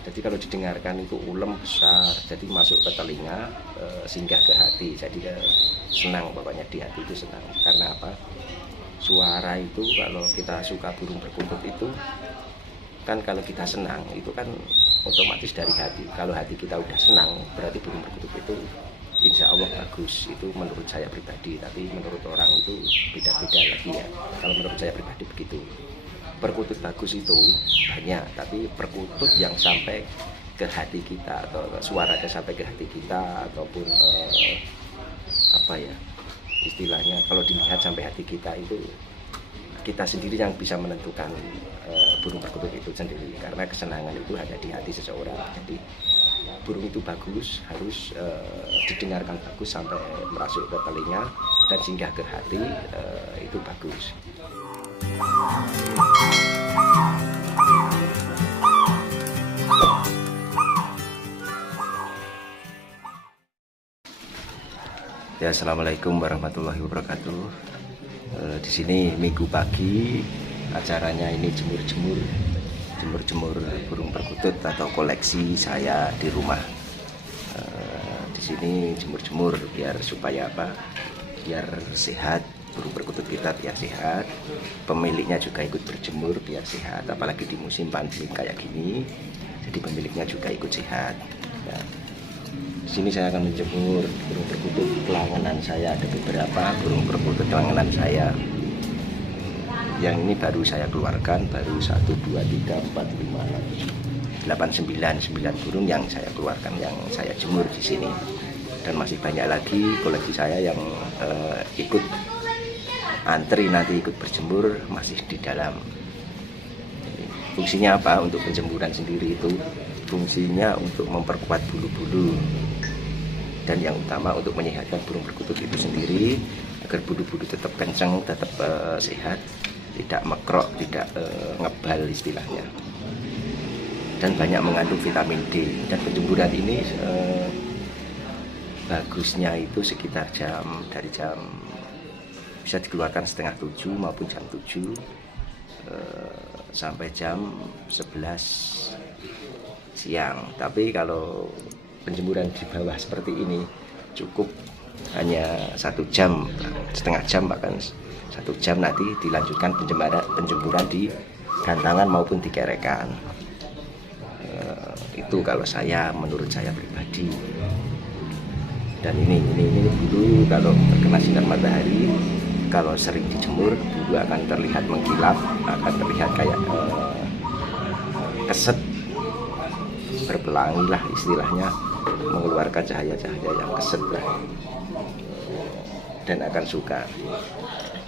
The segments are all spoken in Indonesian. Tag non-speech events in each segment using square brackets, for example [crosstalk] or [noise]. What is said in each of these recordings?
jadi kalau didengarkan itu ulem besar jadi masuk ke telinga eh, singgah ke hati. Jadi eh, senang pokoknya di hati itu senang. Karena apa? Suara itu kalau kita suka burung berkutut itu kan kalau kita senang itu kan otomatis dari hati. Kalau hati kita udah senang berarti burung berkutut itu insya Allah bagus. Itu menurut saya pribadi. Tapi menurut orang itu beda-beda lagi ya. Kalau menurut saya pribadi begitu perkutut bagus itu banyak tapi perkutut yang sampai ke hati kita atau suaranya sampai ke hati kita ataupun eh, apa ya istilahnya kalau dilihat sampai hati kita itu kita sendiri yang bisa menentukan uh, burung perkutut itu sendiri. Karena kesenangan itu hanya di hati seseorang. Jadi burung itu bagus harus uh, didengarkan bagus sampai merasuk ke telinga dan singgah ke hati uh, itu bagus Ya, assalamualaikum warahmatullahi wabarakatuh. E, di sini minggu pagi acaranya ini jemur-jemur, jemur-jemur burung perkutut atau koleksi saya di rumah. E, di sini jemur-jemur biar supaya apa? Biar sehat burung perkutut kita biar sehat. Pemiliknya juga ikut berjemur biar sehat. Apalagi di musim pandemi kayak gini, jadi pemiliknya juga ikut sehat. Ya di sini saya akan menjemur burung perkutut kelanganan saya ada beberapa burung perkutut kelanganan saya yang ini baru saya keluarkan baru 1 2 3 4 5 8 9 9 burung yang saya keluarkan yang saya jemur di sini dan masih banyak lagi koleksi saya yang uh, ikut antri nanti ikut berjemur masih di dalam. Fungsinya apa untuk penjemuran sendiri itu? Fungsinya untuk memperkuat bulu-bulu. Dan yang utama untuk menyehatkan burung perkutut itu sendiri agar bulu-bulu tetap kencang, tetap uh, sehat, tidak mekrok, tidak uh, ngebal istilahnya. Dan banyak mengandung vitamin D. Dan penjemburan ini uh, bagusnya itu sekitar jam dari jam bisa dikeluarkan setengah tujuh maupun jam tujuh uh, sampai jam 11 siang. Tapi kalau penjemuran di bawah seperti ini cukup hanya satu jam setengah jam bahkan satu jam nanti dilanjutkan penjemuran penjemuran di gantangan maupun di kerekan uh, itu kalau saya menurut saya pribadi. Dan ini ini ini bulu kalau terkena sinar matahari kalau sering dijemur bulu akan terlihat mengkilap akan terlihat kayak uh, keset berpelangi lah istilahnya mengeluarkan cahaya-cahaya yang keset lah. Dan akan suka.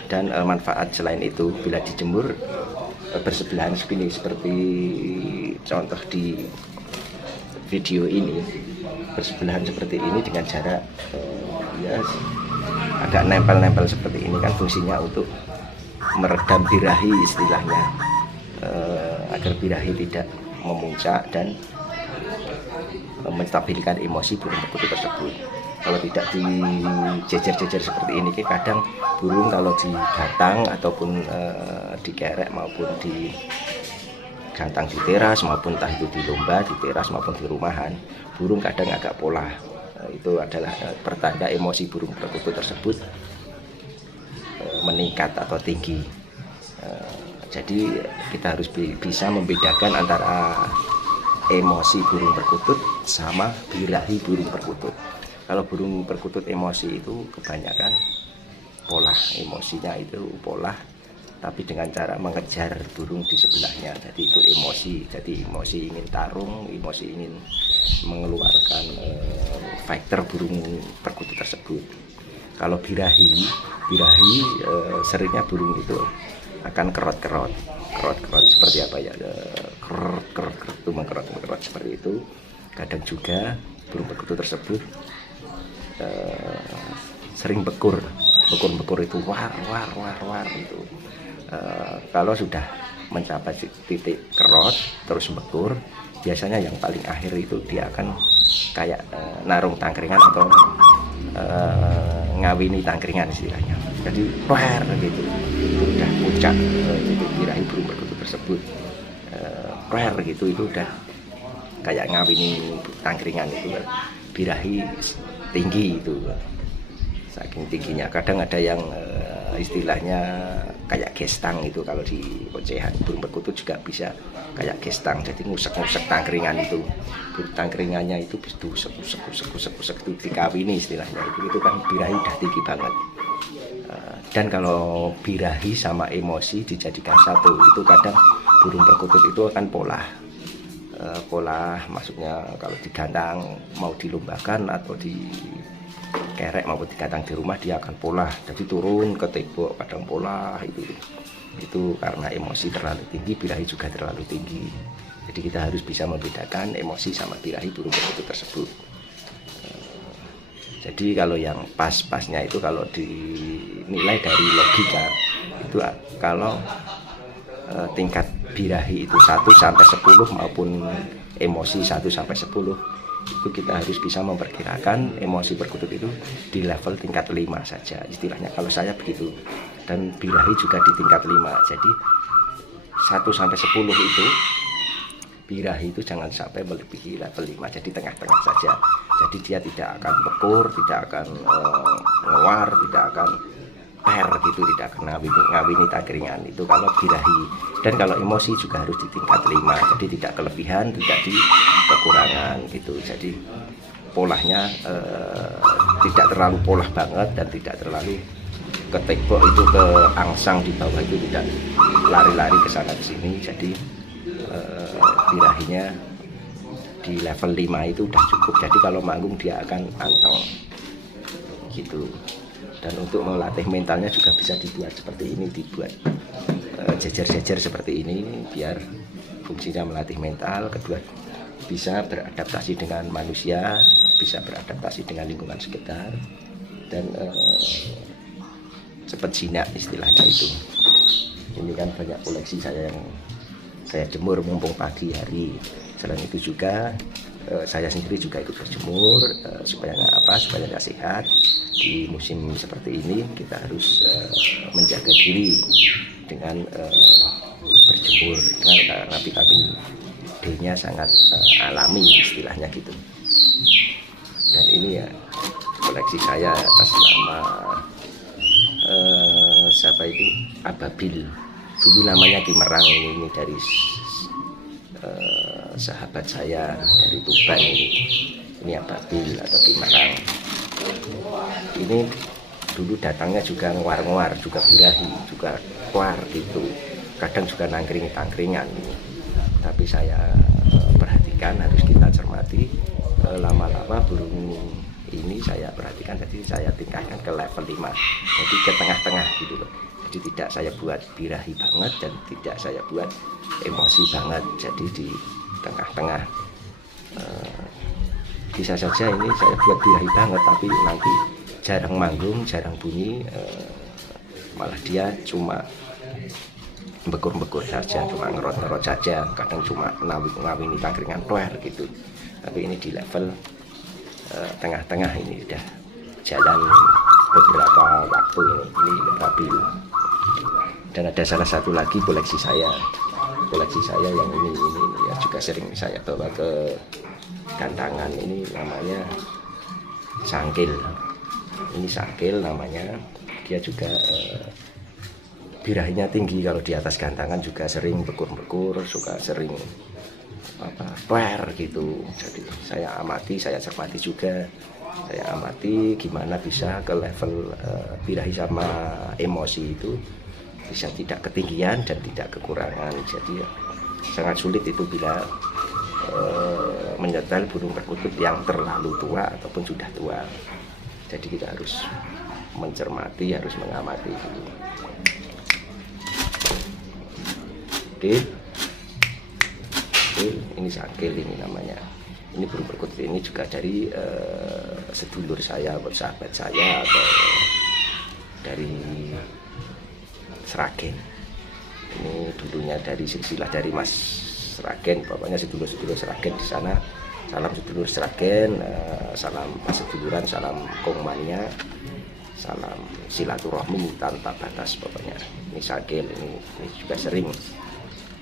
Dan e, manfaat selain itu bila dijemur e, bersebelahan segini seperti contoh di video ini bersebelahan seperti ini dengan jarak e, ya agak nempel-nempel seperti ini kan fungsinya untuk meredam birahi istilahnya. E, agar birahi tidak memuncak dan menstabilkan emosi burung perkutut tersebut. Kalau tidak dijejer-jejer seperti ini kadang burung kalau digatang ataupun e, dikerek maupun di gantang di teras maupun entah itu di lomba di teras maupun di rumahan burung kadang agak pola itu adalah e, pertanda emosi burung perkutut tersebut e, meningkat atau tinggi. Jadi kita harus bisa membedakan antara emosi burung perkutut sama birahi burung perkutut kalau burung perkutut emosi itu kebanyakan pola emosinya itu pola tapi dengan cara mengejar burung di sebelahnya. Jadi itu emosi. Jadi emosi ingin tarung emosi ingin mengeluarkan uh, fighter burung perkutut tersebut. Kalau birahi birahi uh, seringnya burung itu akan kerot-kerot. Kerot-kerot seperti apa ya? Kerot kerot kerot itu mengkerot mengkerot seperti itu. Kadang juga burung perkutut tersebut uh, sering bekur. Bekur bekur itu war war war war itu uh, kalau sudah mencapai titik kerot terus bekur biasanya yang paling akhir itu dia akan kayak uh, narung tangkringan atau uh, ngawini tangkringan istilahnya. Jadi war gitu. Itu udah puncak uh, titik birahi burung perkutut tersebut. Rare gitu. Itu udah kayak ngawini tangkringan itu birahi tinggi itu. Saking tingginya. Kadang ada yang istilahnya kayak gestang itu kalau di ocehan burung perkutut juga bisa kayak gestang jadi ngusek-ngusek tangkringan itu. Tangkringannya itu bisa usek usek usek usek usek itu dikawini istilahnya. Itu itu kan birahi udah tinggi banget. Uh, dan kalau birahi sama emosi dijadikan satu itu kadang burung perkutut itu akan pola uh, pola maksudnya kalau digandang mau dilombakan atau di kerek maupun dikandang di rumah dia akan pola jadi turun ke tembok kadang pola itu. Itu karena emosi terlalu tinggi birahi juga terlalu tinggi. Jadi kita harus bisa membedakan emosi sama birahi burung itu tersebut. Eh, jadi kalau yang pas-pasnya itu kalau dinilai dari logika itu kalau eh, tingkat birahi itu 1 sampai 10 maupun emosi 1 sampai 10 itu kita harus bisa memperkirakan emosi perkutut itu di level tingkat 5 saja istilahnya. Kalau saya begitu. Dan birahi juga di tingkat 5 jadi 1 sampai 10 itu birahi itu jangan sampai melebihi level 5 jadi tengah-tengah saja. Jadi dia tidak akan bekur tidak akan uh, tidak akan per gitu tidak akan ngawini, tangkringan itu. Kalau birahi dan kalau emosi juga harus di tingkat 5 jadi tidak kelebihan tidak di kekurangan gitu. Jadi polanya uh, tidak terlalu pola banget dan tidak terlalu ke tembok itu ke angsang di bawah itu tidak lari-lari ke sana ke sini. Jadi birahinya di level 5 itu udah cukup. Jadi kalau manggung dia akan anteng gitu dan untuk melatih mentalnya juga bisa dibuat seperti ini dibuat eh, jejer-jejer seperti ini biar fungsinya melatih mental. Kedua bisa beradaptasi dengan manusia bisa beradaptasi dengan lingkungan sekitar dan uh, cepat jinak istilahnya itu. Ini kan banyak koleksi saya yang saya jemur mumpung pagi hari. Selain itu juga uh, saya sendiri juga ikut berjemur uh, supaya nggak apa supaya nggak sehat. Di musim seperti ini kita harus uh, menjaga diri dengan uh, berjemur. Dengan karena vitamin D-nya sangat uh, alami istilahnya gitu. Dan ini ya koleksi saya atas nama uh, siapa itu? Ababil. Dulu namanya Kimerang ini, ini dari uh, sahabat saya dari Tuban ini ini Ababil atau Kimerang ini dulu datangnya juga ngewar-ngewar juga birahi juga kuar gitu. Kadang juga nangkring tangkringan tapi saya perhatikan harus kita cermati lama-lama burung ini saya perhatikan jadi saya tingkatkan ke level 5 jadi ke tengah-tengah gitu loh. Jadi tidak saya buat birahi banget dan tidak saya buat emosi banget. Jadi di tengah-tengah uh, bisa saja ini saya buat birahi banget tapi nanti jarang manggung jarang bunyi uh, malah dia cuma bekur-bekur saja cuma ngerot-ngerot saja kadang cuma ngawini tangkringan toer gitu. Tapi ini di level Eh, tengah-tengah ini udah jalan beberapa waktu ini ini stabil dan ada salah satu lagi koleksi saya koleksi saya yang ini ini, ya juga sering saya bawa ke gantangan ini namanya sangkil. Ini sangkil namanya. Dia juga eh, birahinya tinggi. Kalau di atas gantangan juga sering bekur-bekur suka sering apa player gitu. Jadi saya amati saya cermati juga. Saya amati gimana bisa ke level uh, birahi sama emosi itu bisa tidak ketinggian dan tidak kekurangan. Jadi sangat sulit itu bila uh, menyetel burung perkutut yang terlalu tua ataupun sudah tua. Jadi kita harus mencermati harus mengamati gitu. oke. Ini sakil ini namanya. Ini burung perkutut ini juga dari uh, sedulur saya sahabat saya atau dari Seragen ini dulunya dari silsilah dari Mas Seragen pokoknya sedulur-sedulur Seragen di sana. Salam sedulur Seragen uh, salam seduluran salam kongmania salam silaturahmi tanpa batas pokoknya ini sakil ini, ini juga sering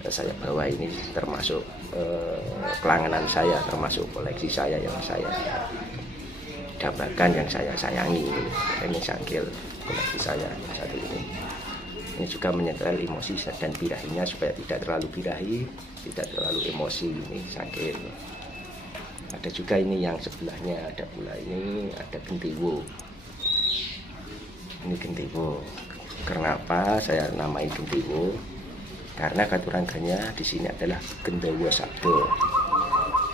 eh, saya bawa ini termasuk eh, kelanganan saya termasuk koleksi saya yang saya dambakan yang saya sayangi. Ini sangkil koleksi saya yang satu ini ini juga menyetel emosi dan birahinya supaya tidak terlalu birahi tidak terlalu emosi ini sangkil ada juga ini yang sebelahnya ada pula ini ada gentiwo. Ini gentiwo. Kenapa saya namai gentiwo? Karena katurangganya di sini adalah gendewo sabdo.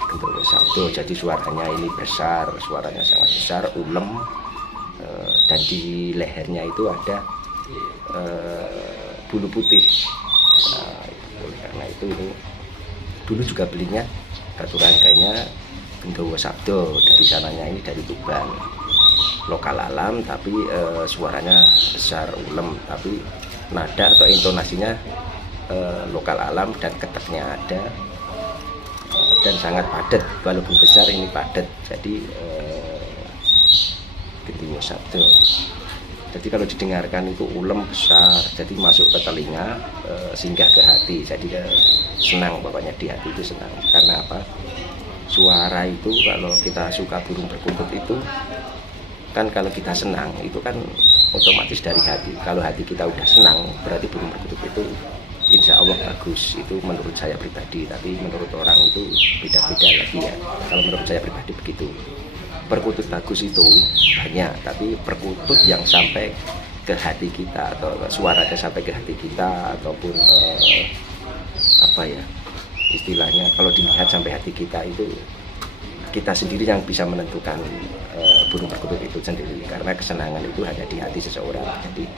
Gendewo sabdo jadi suaranya ini besar suaranya sangat besar ulem eh, dan di lehernya itu ada eh, bulu putih. Nah, karena itu ini dulu juga belinya katurangganya gendewo sabdo dari sananya ini dari Tuban lokal alam tapi e, suaranya besar ulem. Tapi nada atau intonasinya e, lokal alam dan keteknya ada. Dan sangat padat. Walaupun besar ini padat. Jadi e, Gendiwo Sabdo jadi kalau didengarkan itu ulem besar jadi masuk ke telinga e, singgah ke hati. Jadi e, senang bapaknya di hati itu senang. Karena apa? Suara itu kalau kita suka burung berkumpul itu kan kalau kita senang itu kan otomatis dari hati. Kalau hati kita udah senang berarti burung perkutut itu insya Allah bagus. Itu menurut saya pribadi. Tapi menurut orang itu beda-beda lagi ya. Kalau menurut saya pribadi begitu perkutut bagus itu banyak tapi perkutut yang sampai ke hati kita atau suaranya sampai ke hati kita ataupun eh, apa ya istilahnya kalau dilihat sampai hati kita itu kita sendiri yang bisa menentukan uh, burung perkutut itu sendiri. Karena kesenangan itu hanya di hati seseorang. Jadi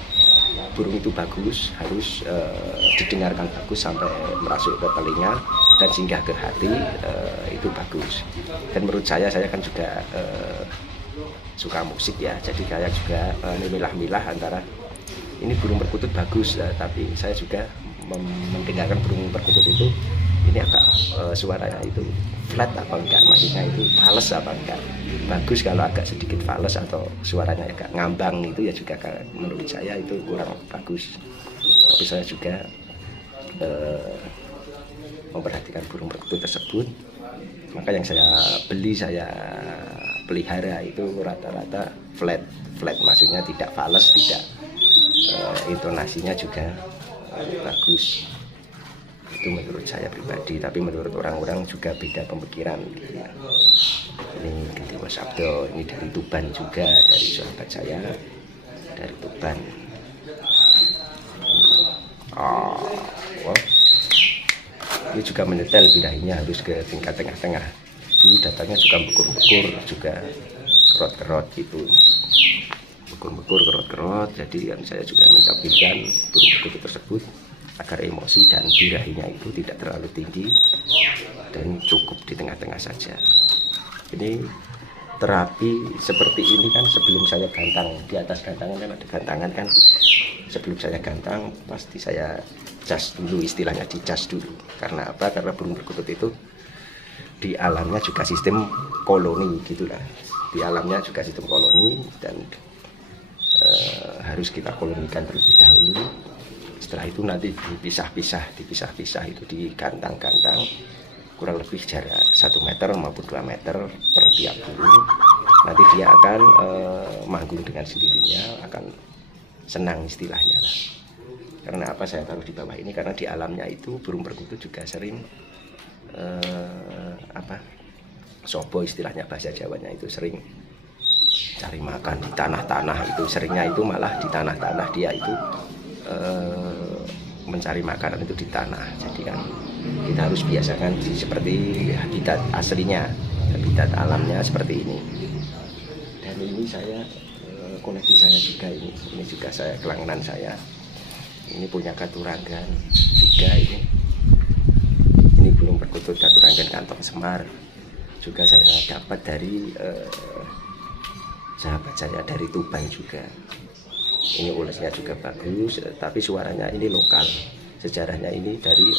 burung itu bagus harus uh, didengarkan bagus sampai merasuk ke telinga dan singgah ke hati uh, itu bagus. Dan menurut saya saya kan juga uh, suka musik ya. Jadi saya juga uh, milah-milah antara ini burung perkutut bagus uh, tapi saya juga mendengarkan burung perkutut itu ini agak uh, suaranya itu flat apa enggak? Maksudnya itu fals apa enggak? Bagus kalau agak sedikit fals atau suaranya agak ngambang itu ya juga menurut saya itu kurang bagus. Tapi saya juga uh, memperhatikan burung perkutut tersebut. Maka yang saya beli saya pelihara itu rata-rata flat flat. Maksudnya tidak fals tidak uh, intonasinya juga uh, bagus. Itu menurut saya pribadi. Tapi menurut orang-orang juga beda pemikiran. Ini Dewa Sabdo ini dari Tuban juga dari sahabat saya dari Tuban. Oh, wow. Ini juga menyetel birahinya harus ke tingkat tengah-tengah. Dulu datanya juga bekur-bekur juga kerot-kerot gitu. Bekur-bekur kerot-kerot. Jadi kan saya juga mencampingkan burung bekur tersebut agar emosi dan birahinya itu tidak terlalu tinggi dan cukup di tengah-tengah saja. Ini terapi seperti ini kan sebelum saya gantang. Di atas gantangan kan ada gantangan kan. Sebelum saya gantang pasti saya cas dulu istilahnya dicas dulu. Karena apa? Karena burung perkutut itu di alamnya juga sistem koloni gitulah. Di alamnya juga sistem koloni dan e, harus kita kolonikan terlebih dahulu. Setelah itu nanti dipisah-pisah dipisah-pisah itu digantang-gantang kurang lebih jarak satu meter maupun dua meter per tiap burung nanti dia akan e, manggung dengan sendirinya akan senang istilahnya lah. Karena apa saya taruh di bawah ini? Karena di alamnya itu burung perkutut juga sering e, apa sobo istilahnya bahasa Jawanya itu sering cari makan di tanah-tanah itu. Seringnya itu malah di tanah-tanah dia itu Eh, mencari makanan itu di tanah. Jadi kan kita harus biasakan seperti habitat aslinya habitat alamnya seperti ini. Dan ini saya eh, koneksi saya juga ini ini juga saya kelanganan saya. Ini punya katurangan juga ini. Ini belum perkutut katurangan kantong semar. Juga saya dapat dari eh, sahabat saya dari Tuban juga. Ini ulesnya juga bagus tapi suaranya ini lokal. Sejarahnya ini dari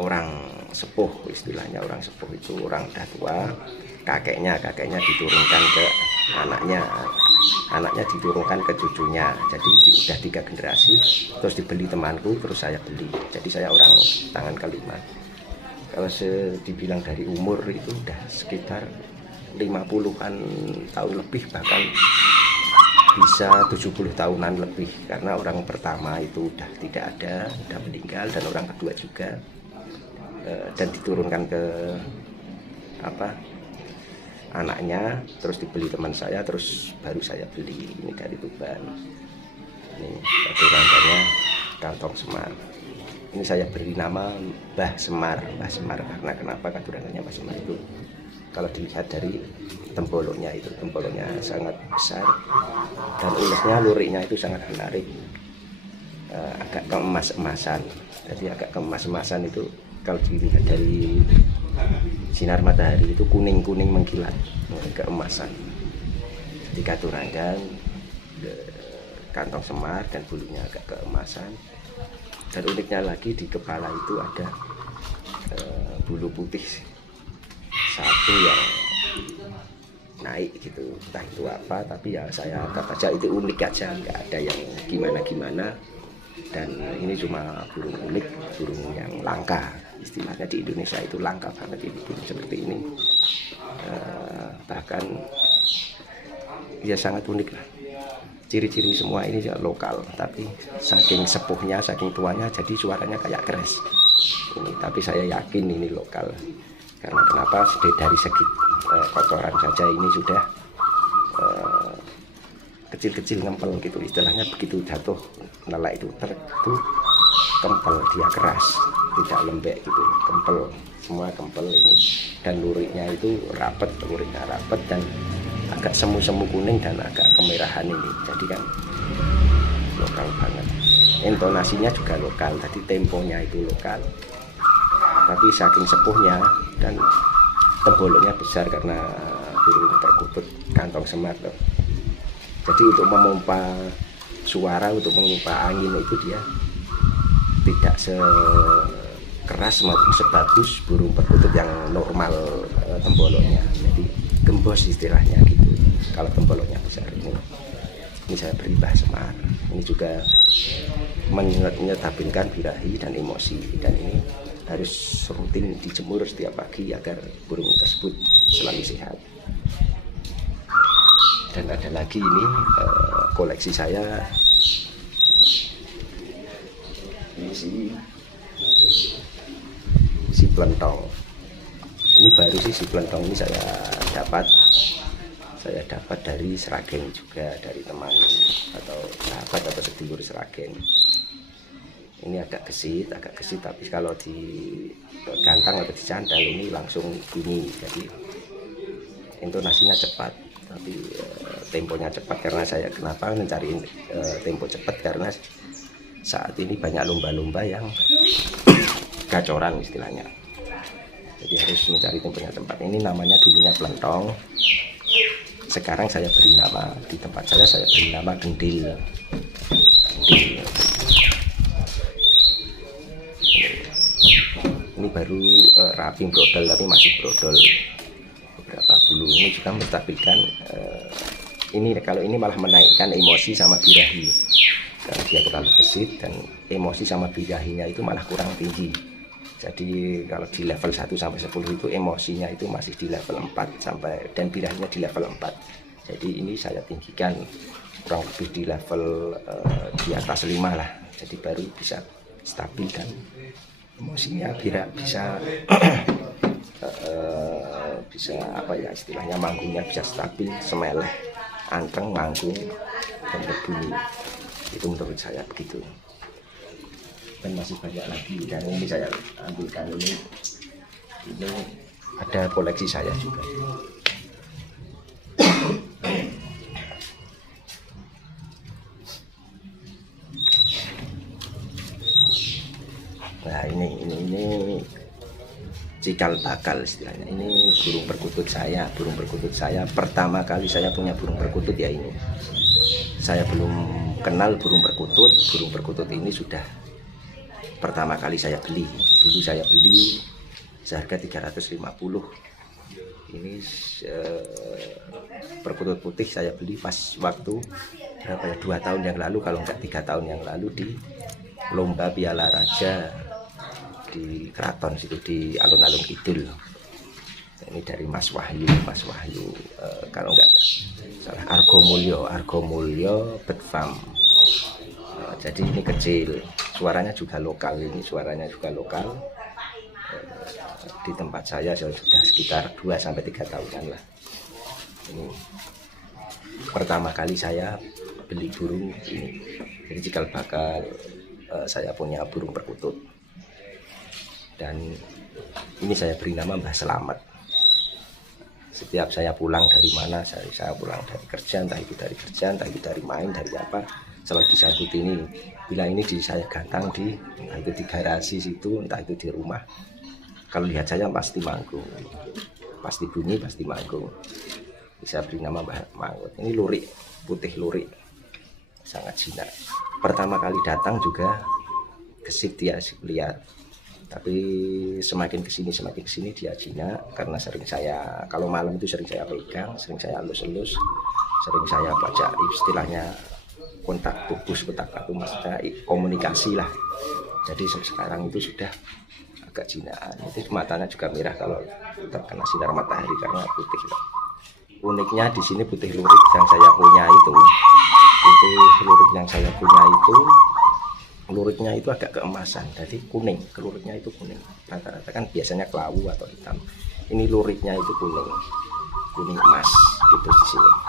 orang sepuh istilahnya orang sepuh itu orang tua kakeknya kakeknya diturunkan ke anaknya anaknya diturunkan ke cucunya. Jadi sudah tiga generasi terus dibeli temanku terus saya beli. Jadi saya orang tangan kelima. Kalau dibilang dari umur itu udah sekitar 50-an tahun lebih bahkan bisa 70 tahunan lebih. Karena orang pertama itu udah tidak ada udah meninggal dan orang kedua juga dan diturunkan ke apa anaknya terus dibeli teman saya terus baru saya beli. Ini dari Tuban ini satu rangkanya kantong semar. Ini saya beri nama Mbah Semar. Mbah Semar karena kenapa katurangannya Mbah Semar itu? Kalau dilihat dari tempoloknya itu tempoloknya sangat besar. Dan ulasnya luriknya itu sangat menarik. Uh, agak keemas-emasan jadi agak keemas-emasan itu kalau dilihat dari sinar matahari itu kuning-kuning mengkilat keemasan. Jadi katurangan kantong semar dan bulunya agak keemasan. Dan uniknya lagi di kepala itu ada uh, bulu putih satu yang naik gitu. Entah itu apa tapi ya saya anggap aja itu unik aja. Nggak ada yang gimana gimana dan ini cuma burung unik burung yang langka istilahnya di Indonesia itu langka banget ini seperti ini. Uh, bahkan ya sangat unik lah. Ciri-ciri semua ini ya lokal tapi saking sepuhnya saking tuanya jadi suaranya kayak keras. Ini tapi saya yakin ini lokal. Karena kenapa? Dari segi eh, kotoran saja ini sudah eh, kecil-kecil eh, ngempel gitu. Istilahnya begitu jatuh nela itu ter itu kempel dia keras tidak lembek gitu kempel semua kempel ini. Dan luriknya itu rapat luriknya rapat dan agak semu-semu kuning dan agak kemerahan ini. Jadi kan lokal banget. Intonasinya juga lokal tadi temponya itu lokal. Tapi saking sepuhnya dan temboloknya besar karena burung perkutut kantong semar loh. jadi untuk memompa suara untuk memompa angin itu dia tidak sekeras maupun sebagus burung perkutut yang normal eh, temboloknya. Jadi gembos istilahnya gitu. Kalau temboloknya besar ini ini saya beri semar ini juga menyetapinkan birahi dan emosi. Dan ini harus rutin dijemur setiap pagi agar burung tersebut selalu sehat. Dan ada lagi ini uh, koleksi saya. Ini si si pelentong ini baru sih si pelentong ini saya dapat. Saya dapat dari Seragen juga dari teman atau sahabat atau sedulur Seragen ini agak gesit agak gesit tapi kalau di gantang atau di sandal ini langsung bunyi. Jadi intonasinya cepat tapi uh, temponya cepat karena saya kenapa mencari uh, tempo cepat? Karena saat ini banyak lomba-lomba yang gacoran istilahnya. Jadi harus mencari temponya cepat ini namanya dulunya pelentong sekarang saya beri nama. Di tempat saya saya beri nama gendil. Ini baru uh, rapi brodol tapi masih brodol. Beberapa bulu ini juga menstabilkan uh, ini kalau ini malah menaikkan emosi sama birahi. Karena dia terlalu gesit dan emosi sama birahinya itu malah kurang tinggi jadi kalau di level 1 sampai 10 itu emosinya itu masih di level 4 sampai dan birahinya di level 4 jadi ini saya tinggikan kurang lebih di level uh, di atas 5 lah. Jadi baru bisa stabil dan emosinya biar bisa uh, [clears throat] bisa apa ya istilahnya manggungnya bisa stabil semeleh angkeng manggung dan berbunyi itu menurut saya begitu dan masih banyak lagi. Dan ini saya ambilkan ini. Ini ada koleksi saya juga. Nah ini ini ini cikal bakal istilahnya. Ini burung perkutut saya burung perkutut saya. Pertama kali saya punya burung perkutut ya ini. Saya belum kenal burung perkutut. Burung perkutut ini sudah pertama kali saya beli. Dulu saya beli seharga 350 ini eh, perkutut putih saya beli pas waktu berapa ya dua tahun yang lalu kalau enggak tiga tahun yang lalu di lomba Piala Raja di Keraton situ di alun-alun Kidul. Ini dari Mas Wahyu Mas Wahyu eh, kalau enggak salah Argo Mulyo Argo Mulyo Bedfam. Eh, jadi ini kecil suaranya juga lokal ini suaranya juga lokal. Eh, di tempat saya saya sudah sekitar 2 sampai 3 tahunan lah. Ini pertama kali saya beli burung ini jadi cikal bakal eh, saya punya burung perkutut. Dan ini saya beri nama Mbah Selamat. Setiap saya pulang dari mana saya, saya pulang dari kerja entah itu dari kerja entah itu dari main dari apa selalu disambut ini bila ini di saya gantang di itu di garasi situ entah itu di rumah kalau lihat saya pasti manggung. Pasti bunyi pasti manggung. Bisa beri nama Mangut ini lurik putih lurik. Sangat jinak pertama kali datang juga gesit dia lihat. Tapi semakin ke sini semakin ke sini dia jinak karena sering saya kalau malam itu sering saya pegang sering saya elus-elus sering saya baca istilahnya kontak tubuh kontak aku maksudnya komunikasi lah. Jadi sekarang itu sudah agak jinaan. Itu matanya juga merah kalau terkena sinar matahari karena putih. Lah. uniknya di sini putih lurik yang saya punya itu. Itu lurik yang saya punya itu luriknya itu agak keemasan. Jadi kuning keluriknya itu kuning. Rata-rata kan biasanya kelawu atau hitam. Ini luriknya itu kuning. Kuning emas gitu di sini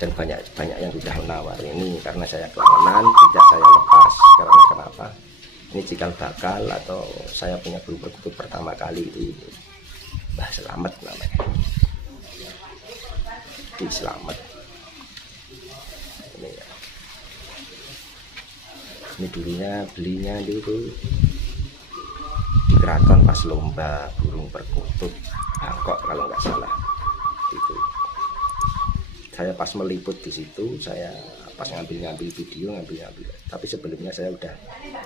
dan banyak banyak yang sudah menawar ini karena saya kelangenan tidak saya lepas. Karena kenapa? Ini cikal bakal atau saya punya burung perkutut pertama kali itu Mbah Selamat namanya. Di Selamat ini ya. Ini dulunya belinya itu di keraton pas lomba burung perkutut Bangkok kalau nggak salah saya pas meliput di situ saya pas ngambil-ngambil video ngambil-ngambil. Tapi sebelumnya saya udah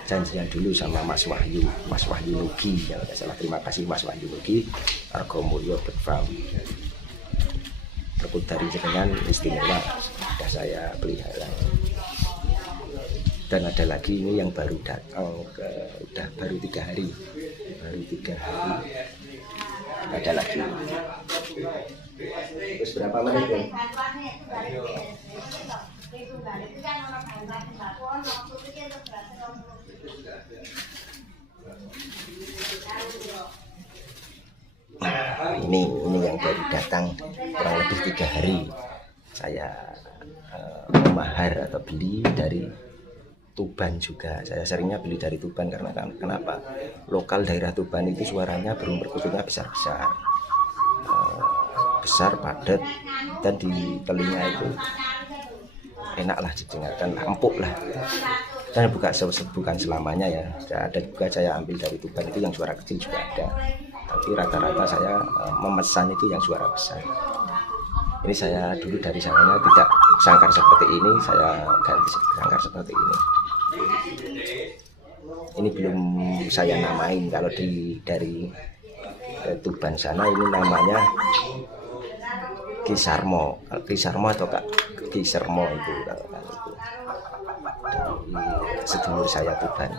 janjian dulu sama Mas Wahyu Mas Wahyu Nugi yang nggak salah. Terima kasih Mas Wahyu Nugi. Argo Mulyo Farm perkut dari jenengan istimewa sudah saya pelihara. Dan ada lagi ini yang baru datang ke udah baru tiga hari. Baru tiga hari ada lagi. Terus berapa menit ya Nah, ini ini yang baru datang kurang lebih tiga hari. Saya eh, memahar atau beli dari Tuban juga. Saya seringnya beli dari Tuban karena kan- kenapa? Lokal daerah Tuban itu suaranya burung perkututnya besar besar besar padat dan di telinga itu enak lah didengarkan empuk lah. Dan bukan bukan selamanya ya ada juga saya ambil dari Tuban itu yang suara kecil juga ada. Tapi rata-rata saya eh, memesan itu yang suara besar ini saya dulu dari sananya tidak sangkar seperti ini saya ganti sangkar seperti ini. Ini belum saya namain kalau di dari eh, Tuban sana ini namanya Kisarmo Kisarmo atau Kak Kisermo itu itu. Sedulur saya Tuban.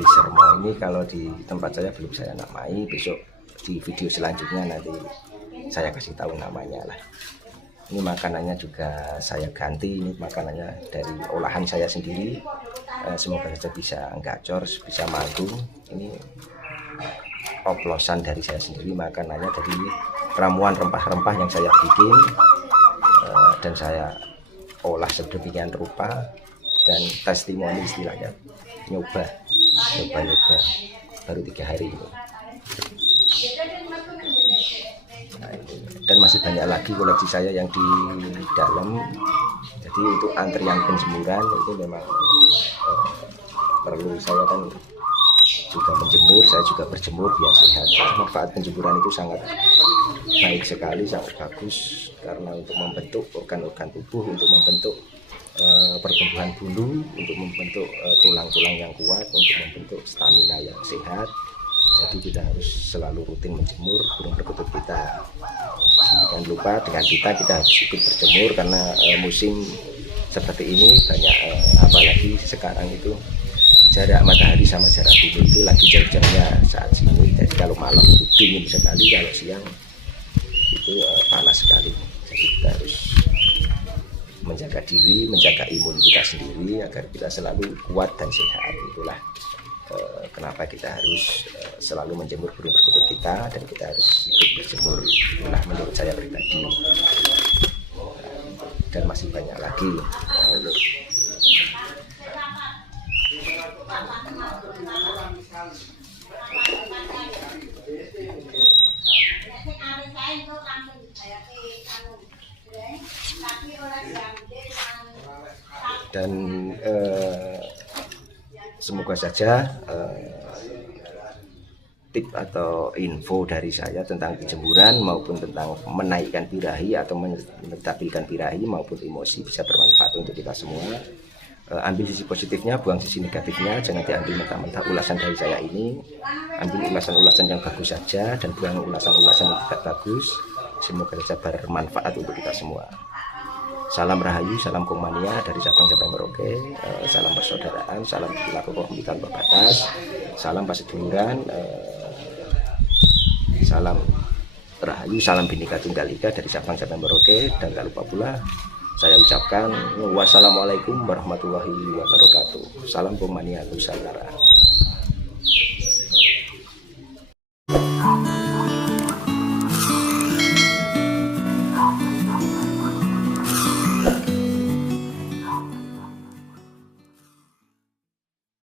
Kisermo ini kalau di tempat saya belum saya namai besok di video selanjutnya nanti saya kasih tahu namanya lah. Ini makanannya juga saya ganti ini makanannya dari olahan saya sendiri. Eh, semoga saja bisa gacor bisa manggung. Ini oplosan dari saya sendiri makanannya dari ramuan rempah-rempah yang saya bikin eh, dan saya olah sedemikian rupa dan testimoni istilahnya nyoba nyoba nyoba baru tiga hari ini. Dan masih banyak lagi koleksi saya yang di dalam. Jadi untuk antrian penjemuran itu memang eh, perlu saya kan juga menjemur saya juga berjemur biar sehat. Manfaat penjemuran itu sangat baik sekali sangat bagus karena untuk membentuk organ-organ tubuh untuk membentuk eh, pertumbuhan bulu untuk membentuk eh, tulang-tulang yang kuat untuk membentuk stamina yang sehat jadi kita harus selalu rutin menjemur burung perkutut kita jangan lupa dengan kita kita harus ikut berjemur karena uh, musim seperti ini banyak uh, apalagi sekarang itu jarak matahari sama jarak bumi itu lagi jauh-jauhnya saat sini jadi kalau malam itu dingin sekali kalau siang itu uh, panas sekali. Jadi kita harus menjaga diri menjaga imun kita sendiri agar kita selalu kuat dan sehat. Itulah uh, kenapa kita harus uh, selalu menjemur burung perkutut kita dan kita harus ikut berjemur? Itulah menurut saya pribadi. Dan masih banyak lagi. Dan eh, semoga saja eh, tip atau info dari saya tentang jemuran maupun tentang menaikkan birahi atau menstabilkan birahi maupun emosi bisa bermanfaat untuk kita semua. Uh, ambil sisi positifnya buang sisi negatifnya. Jangan diambil mentah-mentah ulasan dari saya ini. Ambil ulasan-ulasan yang bagus saja dan buang ulasan-ulasan yang tidak bagus. Semoga saja bermanfaat untuk kita semua Salam Rahayu, salam Komania dari Sabang sampai Merauke, uh, salam persaudaraan, salam perilaku kaum tanpa batas, salam paseduluran, uh, salam Rahayu, salam Bhinneka Tunggal Ika dari Sabang sampai Merauke dan tak lupa pula saya ucapkan wassalamualaikum warahmatullahi wabarakatuh. Salam Komania Nusantara.